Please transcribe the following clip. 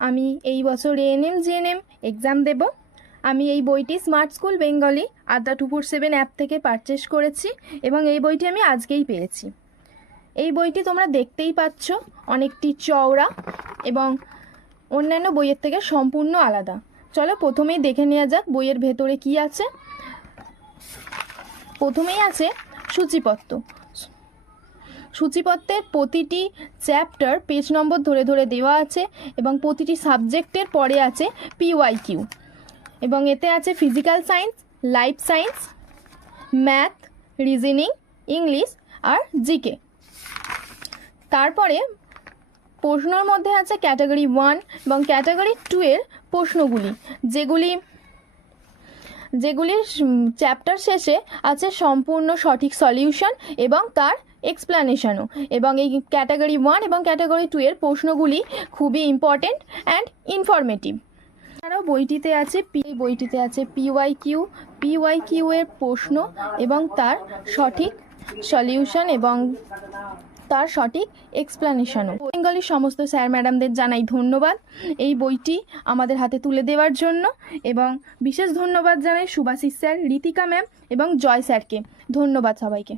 আমি এই বছর এএনএম জিএনএম এক্সাম দেব। আমি এই বইটি smart school Bengali Adra 247 app থেকে পারচেস করেছি এবং এই বইটি আমি আজকেই পেয়েছি। এই বইটি তোমরা দেখতেই পাচ্ছ, অনেকটি চওড়া এবং অন্যান্য বইয়ের থেকে সম্পূর্ণ আলাদা। চলো প্রথমেই দেখে নেওয়া যাক বইয়ের ভেতরে কি আছে। প্রথমেই আছে সূচিপত্র। সূচিপত্রের প্রতিটি চ্যাপ্টার পেজ নম্বর ধরে ধরে দেওয়া আছে এবং প্রতিটি সাবজেক্টের পরে আছে PYQ এবং এতে আছে physical science, life science, math, reasoning, English আর জিকে। তারপরে প্রশ্নর মধ্যে আছে ক্যাটাগরি 1 এবং ক্যাটাগরি 2 এর প্রশ্নগুলি, যেগুলির চ্যাপ্টার শেষে আছে সম্পূর্ণ সঠিক সলিউশন এবং তার এক্সপ্লানেশনও। এবং এই ক্যাটাগরি 1 এবং ক্যাটাগরি 2 এর প্রশ্নগুলি খুবই ইম্পর্টেন্ট অ্যান্ড ইনফরমেটিভ। এছাড়াও বইটিতে আছে PYQ এর প্রশ্ন এবং তার সঠিক সলিউশন এবং তার সঠিক এক্সপ্লানেশনও। বেঙ্গলির সমস্ত স্যার ম্যাডামদের জানাই ধন্যবাদ এই বইটি আমাদের হাতে তুলে দেওয়ার জন্য, এবং বিশেষ ধন্যবাদ জানাই সুভাষিস স্যার, ঋতিকা ম্যাম এবং জয় স্যারকে। ধন্যবাদ সবাইকে।